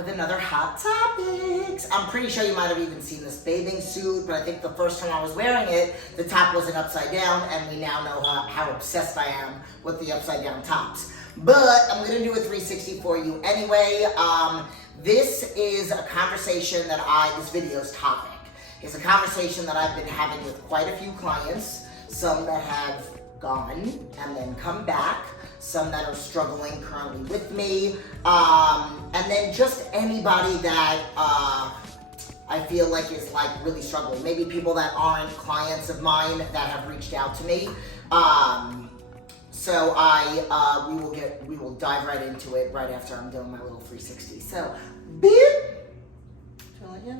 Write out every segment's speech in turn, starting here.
with another Hot Topics. I'm pretty sure you might have even seen this bathing suit, but I think the first time I was wearing it, the top wasn't upside down, and we now know how obsessed I am with the upside down tops. But I'm gonna do a 360 for you anyway. This is a conversation that this video's topic is a conversation that I've been having with quite a few clients, some that have gone and then come back, some that are struggling currently with me, and then just anybody that I feel like is like really struggling. Maybe people that aren't clients of mine that have reached out to me. So we will dive right into it right after I'm doing my little 360. So, beep. Do I like it?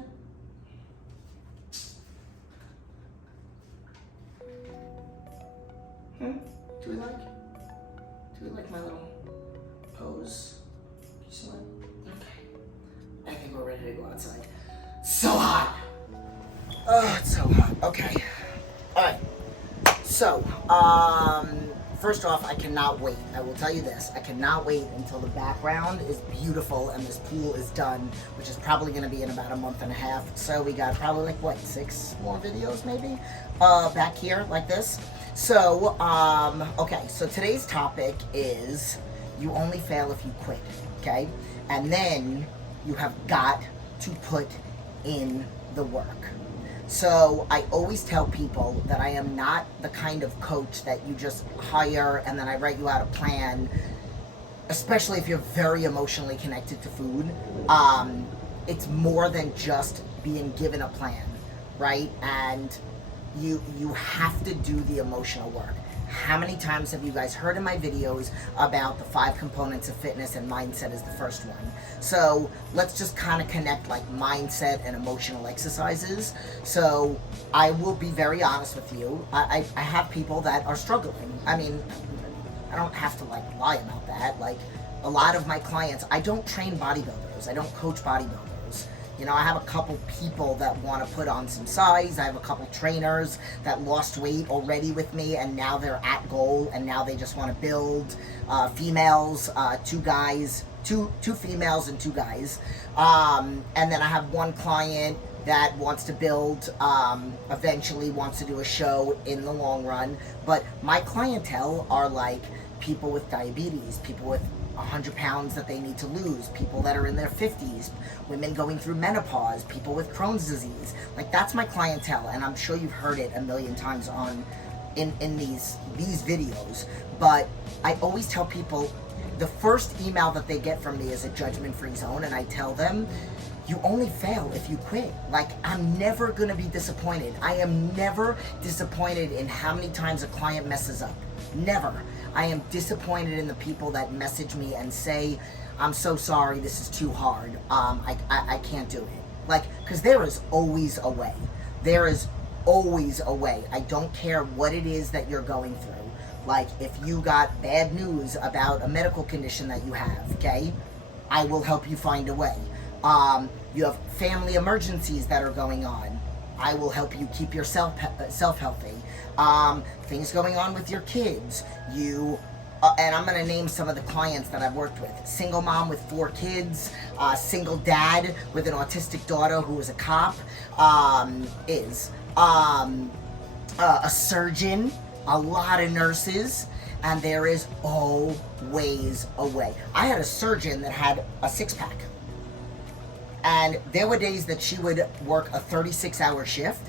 Do we like my little pose? You see it? Okay. I think we're ready to go outside. So hot. Oh, it's so hot. Okay. All right. So, first off, I cannot wait. I will tell you this. I cannot wait until the background is beautiful and this pool is done, which is probably going to be in about a month and a half. So we got probably like, what, 6 more videos maybe? Back here like this. So, okay. So today's topic is you only fail if you quit, okay? And then you have got to put in the work. So I always tell people that I am not the kind of coach that you just hire and then I write you out a plan, especially if you're very emotionally connected to food. It's more than just being given a plan, right? And you have to do the emotional work. How many times have you guys heard in my videos about the 5 components of fitness, and mindset is the first one? So let's just kind of connect like mindset and emotional exercises. So I will be very honest with you. I have people that are struggling. I mean, I don't have to like lie about that. Like a lot of my clients, I don't train bodybuilders. I don't coach bodybuilders. You know, I have a couple people that want to put on some size. I have a couple trainers that lost weight already with me and now they're at goal and now they just want to build. Females, 2 guys, two females and 2 guys. And then I have one client that wants to build, eventually wants to do a show in the long run. But my clientele are like people with diabetes, people with 100 pounds that they need to lose, people that are in their 50s, women going through menopause, people with Crohn's disease. Like that's my clientele, and I'm sure you've heard it a million times in these videos. But I always tell people the first email that they get from me is a judgment-free zone, and I tell them you only fail if you quit. Like, I'm never gonna be disappointed. I am never disappointed in how many times a client messes up. Never. I am disappointed in the people that message me and say, I'm so sorry, this is too hard. I can't do it. Like, because there is always a way. There is always a way. I don't care what it is that you're going through. Like, if you got bad news about a medical condition that you have, okay, I will help you find a way. You have family emergencies that are going on. I will help you keep yourself healthy. Things going on with your kids. And I'm going to name some of the clients that I've worked with. Single mom with 4 kids, single dad with an autistic daughter who is a cop, a surgeon, a lot of nurses, and there is always a way. I had a surgeon that had a 6-pack. And there were days that she would work a 36-hour shift.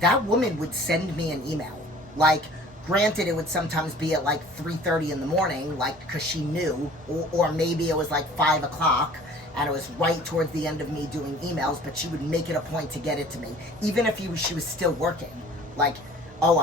That woman would send me an email. Like, granted, it would sometimes be at like 3:30 in the morning, like, because she knew, or maybe it was like 5 o'clock, and it was right towards the end of me doing emails, but she would make it a point to get it to me, even if she was still working. Like, oh,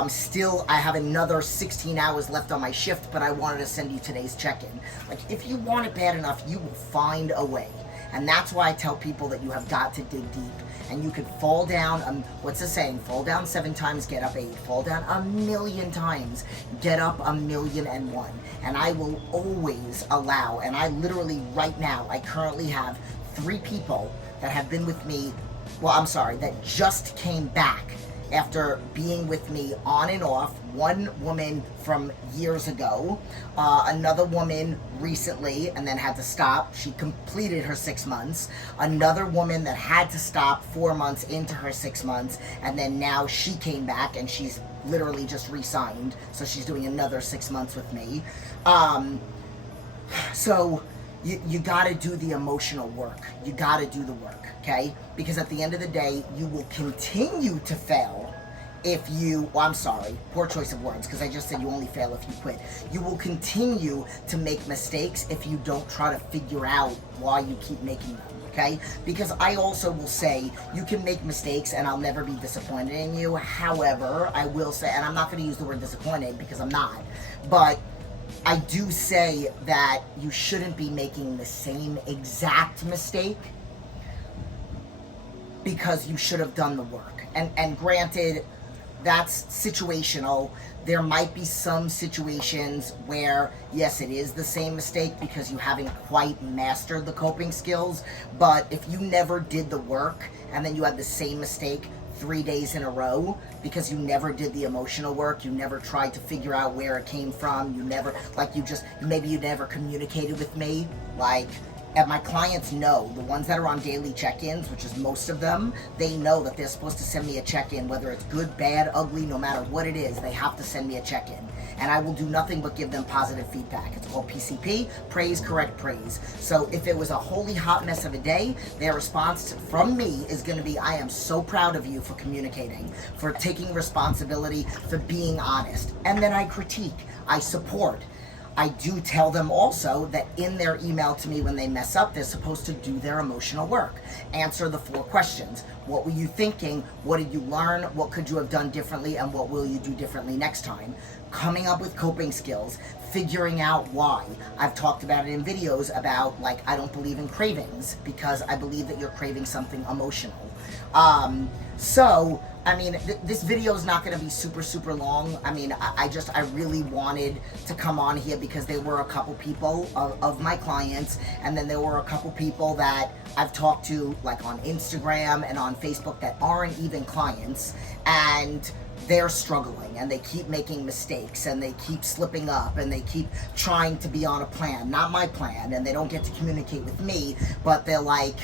I have another 16 hours left on my shift, but I wanted to send you today's check-in. Like, if you want it bad enough, you will find a way. And that's why I tell people that you have got to dig deep. And you could fall down, what's the saying? Fall down 7 times, get up 8. Fall down 1,000,000 times, get up 1,000,001. And I will always allow, and I literally right now, I currently have 3 people that have been with me, that just came back after being with me on and off, one woman from years ago, another woman recently and then had to stop. She completed her 6 months. Another woman that had to stop 4 months into her 6 months, and then now she came back and she's literally just re-signed, so she's doing another 6 months with me. So you got to do the emotional work. You got to do the work, okay? Because at the end of the day, you will continue to fail if you, well, I'm sorry, poor choice of words, because I just said you only fail if you quit. You will continue to make mistakes if you don't try to figure out why you keep making them, okay? Because I also will say, you can make mistakes and I'll never be disappointed in you. However, I will say, and I'm not going to use the word disappointed because I'm not, but I do say that you shouldn't be making the same exact mistake because you should have done the work. And granted, that's situational. There might be some situations where, yes, it is the same mistake because you haven't quite mastered the coping skills, but if you never did the work and then you had the same mistake 3 days in a row because you never did the emotional work, you never tried to figure out where it came from, you never, like maybe you never communicated with me, like, and my clients know, the ones that are on daily check-ins, which is most of them, they know that they're supposed to send me a check-in, whether it's good, bad, ugly, no matter what it is, they have to send me a check-in. And I will do nothing but give them positive feedback. It's called PCP, praise, correct, praise. So if it was a holy hot mess of a day, their response from me is gonna be, I am so proud of you for communicating, for taking responsibility, for being honest. And then I critique, I support. I do tell them also that in their email to me when they mess up, they're supposed to do their emotional work. Answer the 4 questions. What were you thinking? What did you learn? What could you have done differently? And what will you do differently next time? Coming up with coping skills, figuring out why. I've talked about it in videos about, like, I don't believe in cravings because I believe that you're craving something emotional. So, I mean, this video is not going to be super, super long. I mean, I really wanted to come on here because there were a couple people of my clients, and then there were a couple people that I've talked to, like on Instagram and on Facebook, that aren't even clients, and they're struggling and they keep making mistakes and they keep slipping up and they keep trying to be on a plan, not my plan, and they don't get to communicate with me, but they're like,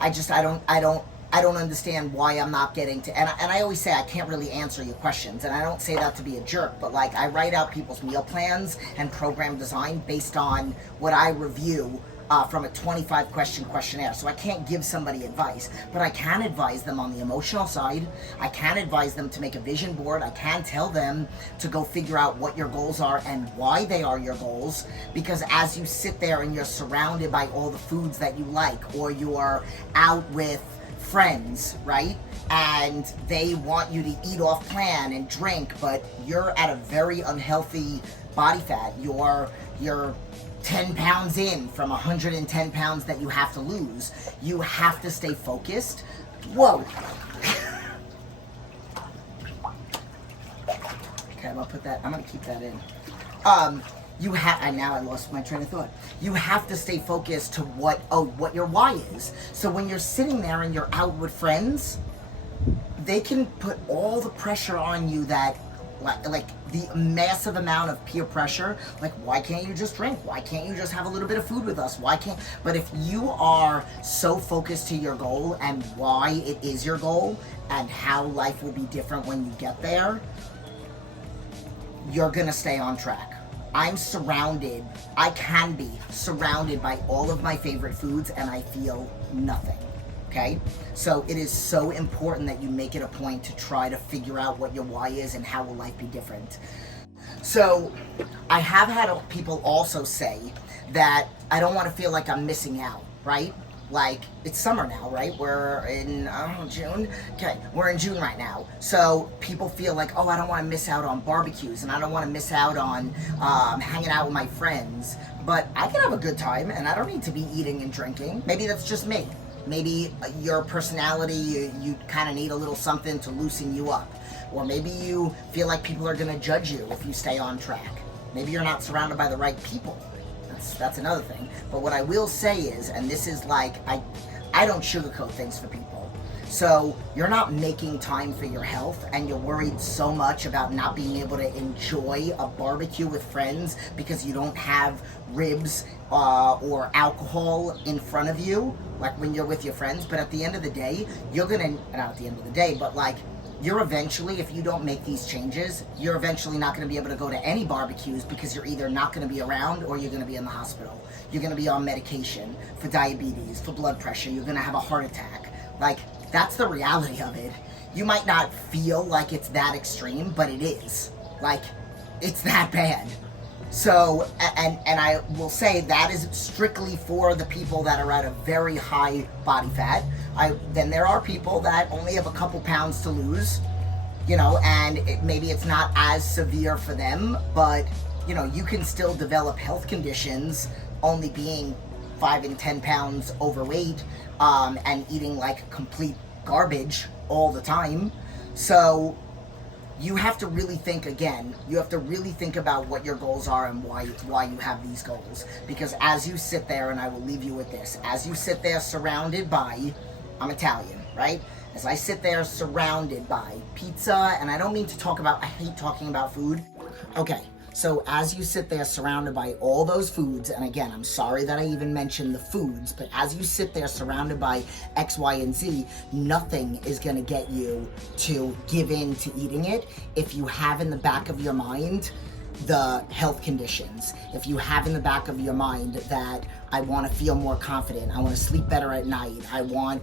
I don't understand why I'm not getting to, and I always say I can't really answer your questions, and I don't say that to be a jerk, but like I write out people's meal plans and program design based on what I review from a 25 question questionnaire. So I can't give somebody advice, but I can advise them on the emotional side. I can advise them to make a vision board. I can tell them to go figure out what your goals are and why they are your goals, because as you sit there and you're surrounded by all the foods that you like, or you're out with friends, right? And they want you to eat off plan and drink, but you're at a very unhealthy body fat. You're 10 pounds in from 110 pounds that you have to lose. You have to stay focused. Whoa. Okay, I'm gonna keep that in. Now I lost my train of thought. You have to stay focused to what your why is. So when you're sitting there and you're out with friends, they can put all the pressure on you that, like the massive amount of peer pressure, like, why can't you just drink? Why can't you just have a little bit of food with us? But if you are so focused to your goal and why it is your goal and how life will be different when you get there, you're gonna stay on track. I can be surrounded by all of my favorite foods and I feel nothing, okay? So it is so important that you make it a point to try to figure out what your why is and how will life be different. So I have had people also say that I don't want to feel like I'm missing out, right? Like, it's summer now, right? We're in, June? Okay, we're in June right now. So people feel like, oh, I don't want to miss out on barbecues and I don't want to miss out on hanging out with my friends. But I can have a good time and I don't need to be eating and drinking. Maybe that's just me. Maybe your personality, you kind of need a little something to loosen you up. Or maybe you feel like people are going to judge you if you stay on track. Maybe you're not surrounded by the right people. That's another thing. But what I will say is, and this is like, I don't sugarcoat things for people. So you're not making time for your health, and you're worried so much about not being able to enjoy a barbecue with friends because you don't have ribs or alcohol in front of you, like when you're with your friends. But at the end of the day, you're gonna, not at the end of the day, but like, you're eventually, if you don't make these changes, you're eventually not going to be able to go to any barbecues because you're either not going to be around or you're going to be in the hospital. You're going to be on medication for diabetes, for blood pressure. You're going to have a heart attack. Like, that's the reality of it. You might not feel like it's that extreme, but it is. Like, it's that bad. So, and I will say that is strictly for the people that are at a very high body fat. Then there are people that only have a couple pounds to lose, you know, and maybe it's not as severe for them, but, you know, you can still develop health conditions only being 5 and 10 pounds overweight, and eating like complete garbage all the time. So you have to really think again. You have to really think about what your goals are and why you have these goals. Because as you sit there, and I will leave you with this, as you sit there surrounded by, I'm Italian, right? As I sit there surrounded by pizza, and I don't mean to talk about, I hate talking about food. Okay, so as you sit there surrounded by all those foods, and again, I'm sorry that I even mentioned the foods, but as you sit there surrounded by X, Y, and Z, nothing is gonna get you to give in to eating it if you have in the back of your mind the health conditions. If you have in the back of your mind that I wanna feel more confident, I wanna sleep better at night, I want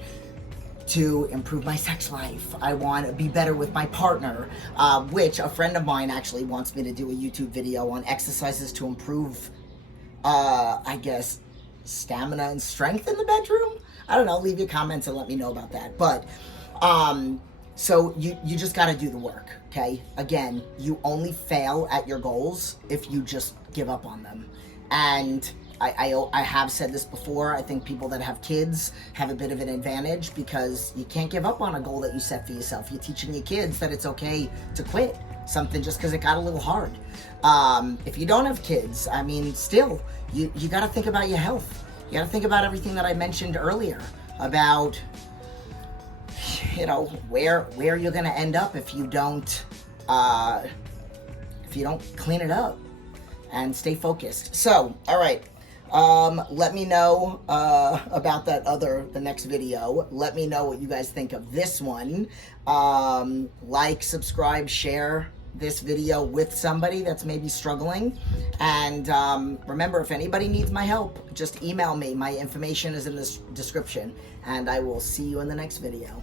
to improve my sex life, I want to be better with my partner, which a friend of mine actually wants me to do a YouTube video on exercises to improve, I guess, stamina and strength in the bedroom. I don't know, leave your comments and let me know about that. But, so you just got to do the work, okay? Again, you only fail at your goals if you just give up on them. And I have said this before, I think people that have kids have a bit of an advantage because you can't give up on a goal that you set for yourself. You're teaching your kids that it's okay to quit something just because it got a little hard. If you don't have kids, I mean, still, you got to think about your health. You got to think about everything that I mentioned earlier about, you know, where you're going to end up if you don't clean it up and stay focused. So, all right. Let me know about the next video. Let me know what you guys think of this one. Like, subscribe, share this video with somebody that's maybe struggling. And remember, if anybody needs my help, just email me. My information is in the description. And I will see you in the next video.